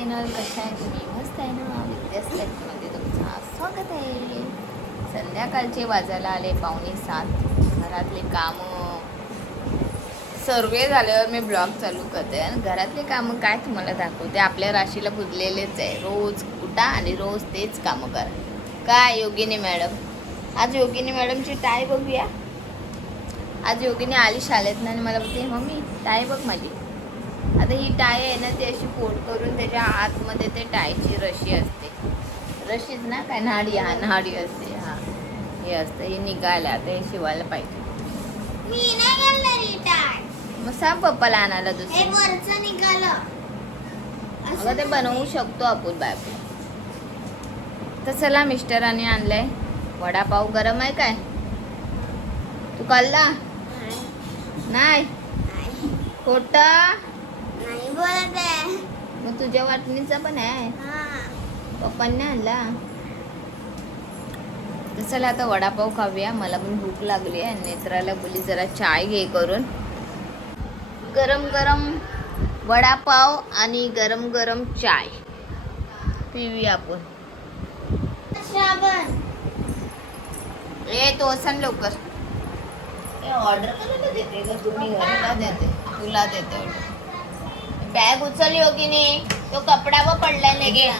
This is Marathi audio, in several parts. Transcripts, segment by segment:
चॅनल कशा आहे तुम्ही मस्त आहे ना? विद्यासाठीमध्ये तुमचं स्वागत आहे. संध्याकाळचे वाजायला आले पावणे सात. घरातले कामं सर्वे झाल्यावर मी ब्लॉग चालू करते. आणि घरातले कामं काय तुम्हाला दाखवते? आपल्या राशीला बुजलेलेच आहे. रोज उठा आणि रोज तेच कामं करा. काय योगिनी मॅडम? आज योगिनी मॅडमची टाय बघूया. आज योगिनी आली शाळेत आणि मला बोलते मम्मी टाय बघ माझी. आता ही टाय आहे ना ती अशी फोल्ड करून त्याच्या आतमध्ये ते टायची रशी असते. रशीच ना काय नाडी हा नाडी असते हा. हे असतं हे निघालं आता हे शिवायला पाहिजे. मी नाही घालणार ही टाय. मग सांग पप्पाला आणायला हे दुसरं वरचं निघालं. अगं ते बनवू शकतो आपण बाय तर चला मिस्टरांनी आणलंय. वडापाव गरम आहे काय? तू खाल्ला? नाही. खोट? नाही बोलत आहे. मग तुझ्या वाटणीचा पण आहे. हा. पप्पांनी आणला. तर चला आता वडापाव खाऊया. मला पण भूक लागली आहे. नेत्राला बोली जरा चाय घे करून. गरम गरम वडापाव आणि गरम गरम चाय. पिऊया आपण. श्रावण. ए तो सांग लवकर. ऑर्डर करायला देते का? तुम्ही घराला देते. तुला देते. बॅग उचलली हो की नाही तो कपडा व पडलाय नाही घे.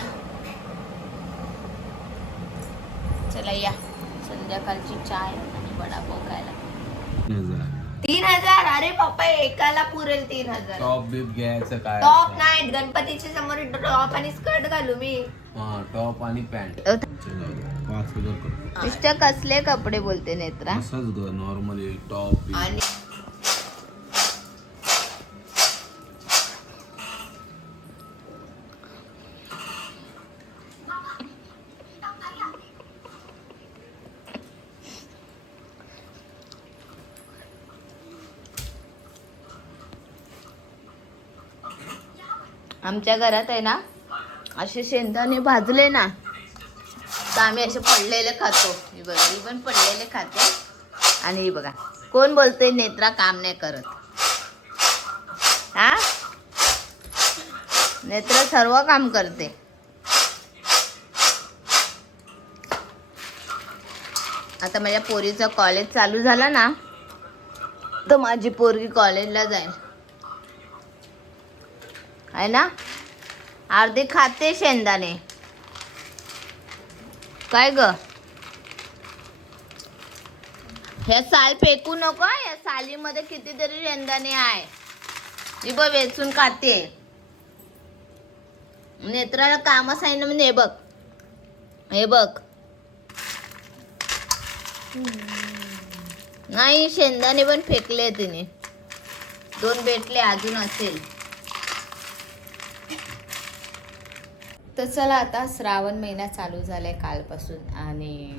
चला या संध्याकाळची चाय आणि वडापाव खायला तीन हजार अरे पप्पा एकाला पुरेल तीन हजार. टॉप बीप घ्यायचं काय टॉप नाही गणपतीच्या समोर टॉप आणि स्कर्ट घालू मी. हा टॉप आणि पॅन्ट. पाच हजार कसले कपडे बोलते नेत्रा? असंच ग नॉर्मली टॉप आणि आमच्या घरात आहे ना असे शेंगदाणे भाजले ना तर आम्ही असे पडलेले खातो. ही बघा ही पण पडलेले खाते. आणि ही बघा कोण बोलते नेत्रा काम नाही करत. हा? नेत्रा सर्व काम करते. आता माझ्या पोरीचं कॉलेज चालू झालं ना तर माझी पोरगी कॉलेजला जाईल. आहे ना? अर्धे खाते शेंदाणे काय ग? ह्या साल फेकू नको या सालीमध्ये कितीतरी शेंदाणे आहे. मी बघ वेचून खाते नेत्राला कामच आहे ना म्हणजे हे बघ. हे बघ. नाही शेंदाणे पण फेकले तिने. दोन भेटले अजून असेल. तर चला आता श्रावण महिना चालू झाला आहे कालपासून आणि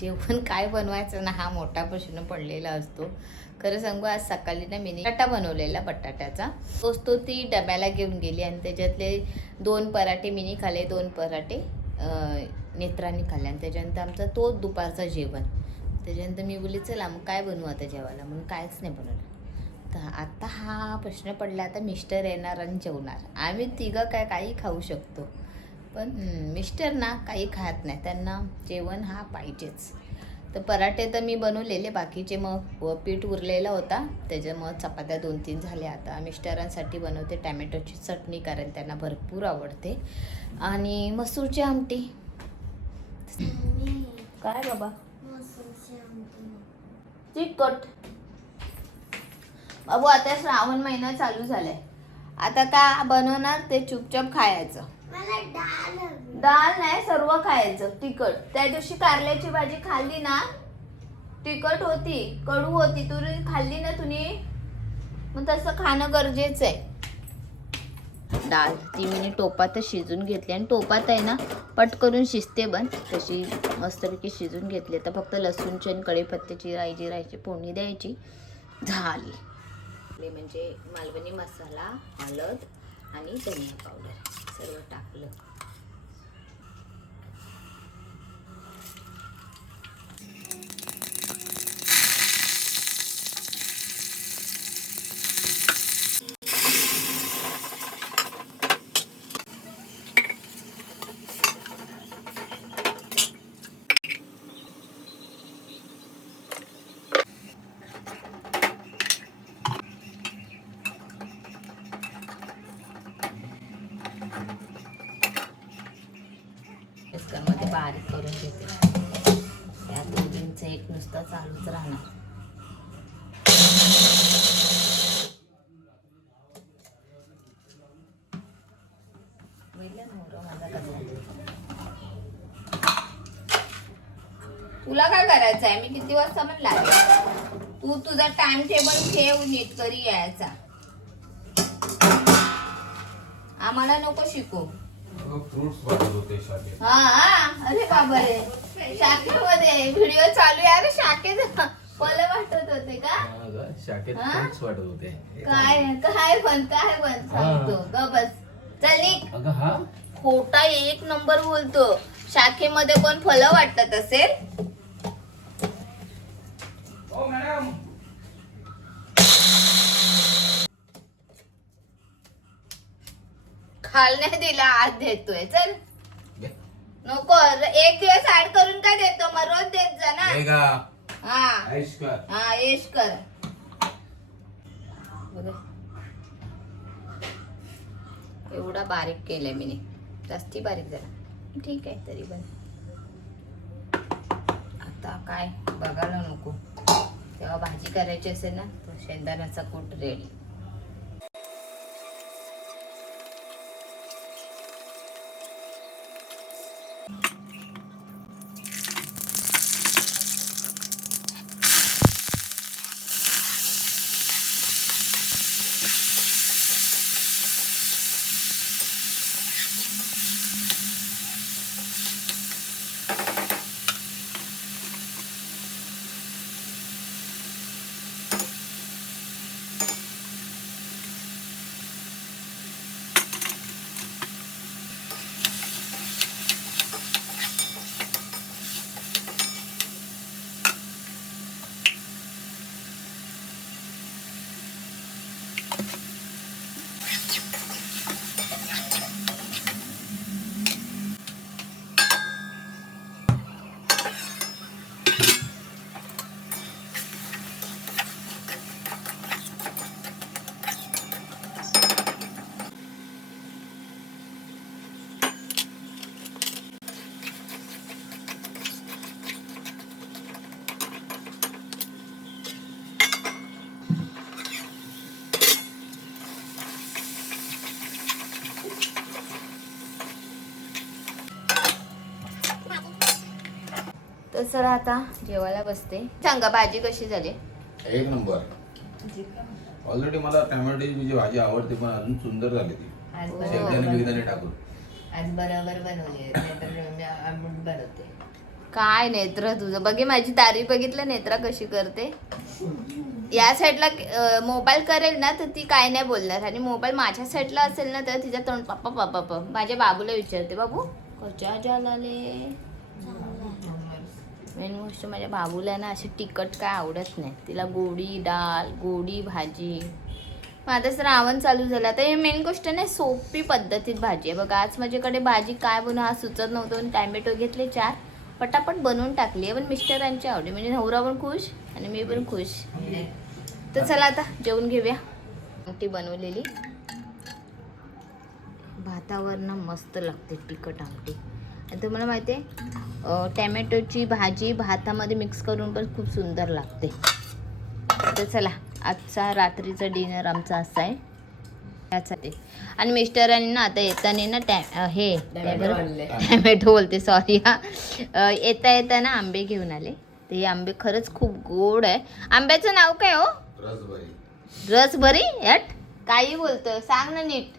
जेवण काय बनवायचं ना हा मोठा प्रश्न पडलेला असतो. खरं सांगू आज सकाळी ना मिनी बटाटा बनवलेला बटाट्याचा. तोच तो ती डब्याला घेऊन गेली आणि त्याच्यातले दोन पराठे मिनी खाले दोन पराठे नेत्रांनी खाल्ले आणि त्याच्यानंतर आमचा तोच दुपारचा जेवण. त्याच्यानंतर मी बोलली चला मग काय बनवू आता जेवायला? म्हणून कायच नाही बनवलं. तर आता हा प्रश्न पडला आता मिस्टर येणार आणि जेवणार. आम्ही तिघं काय काही खाऊ शकतो. पण मिस्टर ना काही खात नाही. त्यांना जेवण हा पाहिजेच. तर पराठे तर मी बनवलेले बाकीचे मग व पीठ उरलेला होता. त्याच्यामुळं चपात्या दोन तीन झाल्या. आता मिस्टरांसाठी बनवते टॅमॅटोची चटणी कारण त्यांना भरपूर आवडते. आणि मसूरची आमटी. काय बाबा? तिखट बाबू आता श्रावण महिना चालू झालाय. आता का बनवणार ते चुपचाप खायचं. डाळ नाही सर्व खायचं तिखट. त्या दिवशी कारल्याची भाजी खाल्ली ना तिखट होती कडू होती तू खाल्ली ना तुम्ही मग तसं खाणं गरजेचं आहे. डाळ ती मी टोपातच शिजून घेतली आणि टोपात आहे ना पट करून शिजते पण तशी मस्तपैकी शिजून घेतली. तर फक्त लसूणची आणि कढीपत्त्याची राई राहायची फोडणी द्यायची झाली. म्हणजे मालवणी मसाला हळद आणि धनिया पावडर. सर्व टाकलं करून घेते या दोघींचं एक नुसतं चालूच राहणार. तुला काय करायचं आहे? मी किती वाजता म्हणला तू तुझा टाइम टेबल ठेव नीट करी यायचा. आम्हाला नको शिकू. फ्रुट्स वाटत होते शाळेत हा हा. अरे बाबा रे शाखेमध्ये व्हिडिओ चालू आहे. अरे शाखेत फल वाटत होते का? शाखेत हा? फ्रुट्स वाटत होते. काय काय पण काय पण सांगतो. ग बस. चल निघ. अगं हा? खोटा एक नंबर बोलतो. शाखेमध्ये कोण फल वाटत असेल? खाल नाही दिला आज देतोय. चल. नको एक दिवस ऍड करून काय देतो? मग रोज देत जा ना. हे. हा कर. येश कर. बघा. एवढा बारीक केलंय मी जास्ती बारीक झाला ठीक आहे तरी पण. आता काय? बघायला नको. तेव्हा भाजी करायची असेल ना तो शेंगदाण्याचा कूट रेडी. चला आता जेवायला बसते. सांगा भाजी कशी झाली? एक नंबर. ऑलरेडी मला टॅमॅटोची जी भाजी आवडते पण अजून सुंदर झाली ती. आज शेंगदाणे बिगदाणे टाकून. आज बरोबर बनवली बनवते. काय नेत्र तुझं? बघे माझी तारीफ बघितलं नेत्रा कशी करते. या साईडला मोबाईल करेल ना तर ती काय नाही बोलणार. आणि मोबाईल माझ्या साईडला असेल ना तर तिचा तोंड पापा पापा पापा माझ्या बाबूला विचारते बाबू कशा झालाले मेन गोष्ट माझ्या बाबूला ना अशी तिखट काय आवडत नाही. तिला गोडी डाळ गोडी भाजी. मग आता श्रावण चालू झालं. आता हे मेन गोष्ट नाही सोपी पद्धतीत भाजी आहे. बघा आज माझ्याकडे भाजी काय बनवू हा सुचत नव्हतं. पण टॅमॅटो घेतले चार. पटापट बनवून टाकली आहे. पण मिस्टरांची आवडी. म्हणजे नवरा पण खुश आणि मी पण खुश. तर चला आता जेवून घेऊया. आमटी बनवलेली. भातावर ना मस्त लागते तिखट आमटी. तुम्हाला माहिती आहे टॅमॅटोची भाजी भातामध्ये मिक्स करून पण खूप सुंदर लागते. तर चला आजचा रात्रीचा डिनर आमचा असा आहे. त्यासाठी. आणि मिस्टरांनी ना आता येताना ना टॅ हे टॅमॅटो बोलते सॉरी हा. येता येता ना आंबे घेऊन आले. ते आंबे खरंच खूप गोड आहे. आंब्याचं नाव काय हो? रसभरी. रस बरी हट काही बोलतोय. सांग ना नीट.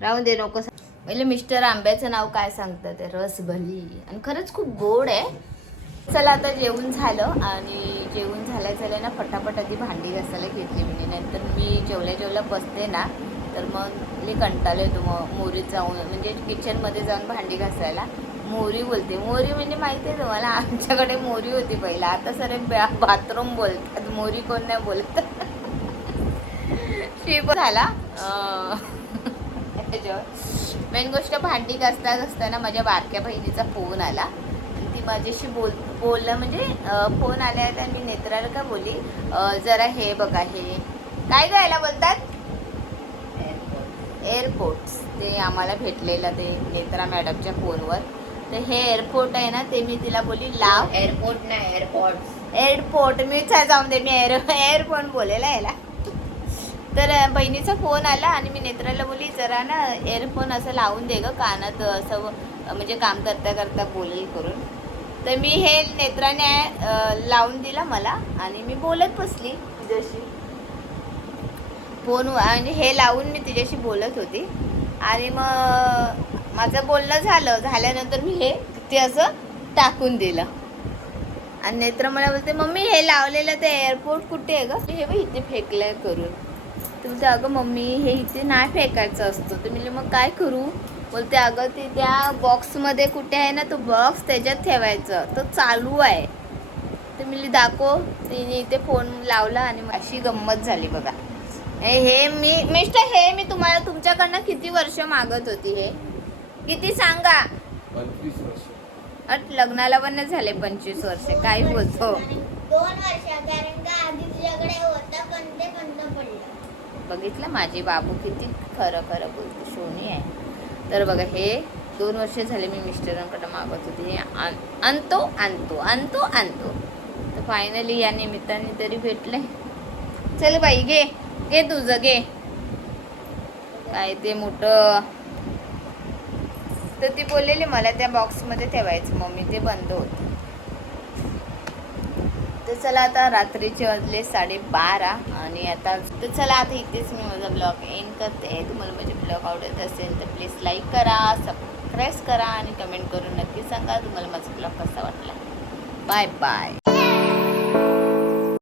राहून दे नको म्हणजे पहिले मिस्टर आंब्याचं नाव काय सांगतात ते? रसभली आणि खरंच खूप गोड आहे. चला आता जेवण झालं आणि जेवण झाल्या झाल्या ना फटाफट आधी भांडी घासायला घेतली म्हणजे नाहीतर मी जेवल्या जेवल्या बसते ना तर मग लई कंटाळा येतो. मग मोरीत जाऊन म्हणजे किचनमध्ये जाऊन भांडी घासायला. मोरी बोलते. मोरी म्हणजे माहिती आहे तुम्हाला? आमच्याकडे मोरी होती पहिला. आता सर बाथरूम बोलतात. मोरी कोण नाही बोलत. शिप झाला. मेन गोष्ट भांडी घासता घासताना माझ्या बारक्या बहिणीचा फोन आला. ती माझ्याशी बोल बोललं म्हणजे फोन आल्या तर मी नेत्राला का बोली जरा हे बघा हे. काय गायला बोलतात? एअरपोर्ट्स ते आम्हाला भेटलेलं ते नेत्रा मॅडमच्या फोनवर. तर हे एअरपोर्ट आहे ना ते मी तिला बोली लाव. एअरपोर्ट नाही एअरपोर्ट एअरपोर्ट मी चा- जाऊन दे मी एअर एअरपोर्ट बोलेला याला. तर बहिणीचा फोन आला आणि मी नेत्राला बोली जरा ना एअरफोन असं लावून दे गं कानात असं म्हणजे काम करता करता बोलेल करून. तर मी हे नेत्राने लावून दिला मला आणि मी बोलत बसली तिच्याशी. फोन म्हणजे हे लावून मी तिच्याशी बोलत होती. आणि मग माझं बोलणं झालं. झाल्यानंतर मी हे ते असं टाकून दिलं. आणि नेत्र मला बोलते मम्मी हे लावलेलं ते एअरपोर्ट कुठे आहे ग? हे बघ इथे आहे करून. ते बोलते अगं मम्मी हे इथे नाही फेकायचं असतं. तर मी मग काय करू? बोलते अगं ते त्या बॉक्समध्ये कुठे आहे ना तो बॉक्स त्याच्यात ठेवायचं. तो चालू आहे. तर मी दाखव. तिने इथे फोन लावला आणि अशी गंमत झाली बघा. हे हे मी मिस्टर हे मी तुम्हाला तुमच्याकडनं किती वर्ष मागत होती हे? किती सांगा? अट लग्नाला पण नाही झाले पंचवीस वर्ष काय बोलतो दोन वर्ष कारण का आधी तुझ्याकडे होतं पण ते बंद पडलं. बघितलं माझी बाबू किती खरं खरं बोलतो शोनी आहे. तर बघा हे दोन वर्ष झाले मी मिस्टरांकडे मागत होते. हे आणतो आणतो आणतो आणतो तर फायनली या निमित्ताने तरी भेटले चल बाई घे घे तुझं घे. काय ते मोठं. तर ती बोललेली मला त्या बॉक्समध्ये ठेवायचं. मम्मी ते बंद होतं. तर चला आता रात्रीचे वाजले साडेबारा आणि आता तर चला आता इथेच मी माझा ब्लॉग एंड करते. तुम्हाला माझे ब्लॉग आवडत असेल तर प्लीज लाईक करा सबस्क्राईब करा आणि कमेंट करून नक्की सांगा तुम्हाला माझा ब्लॉग कसा वाटला. Bye bye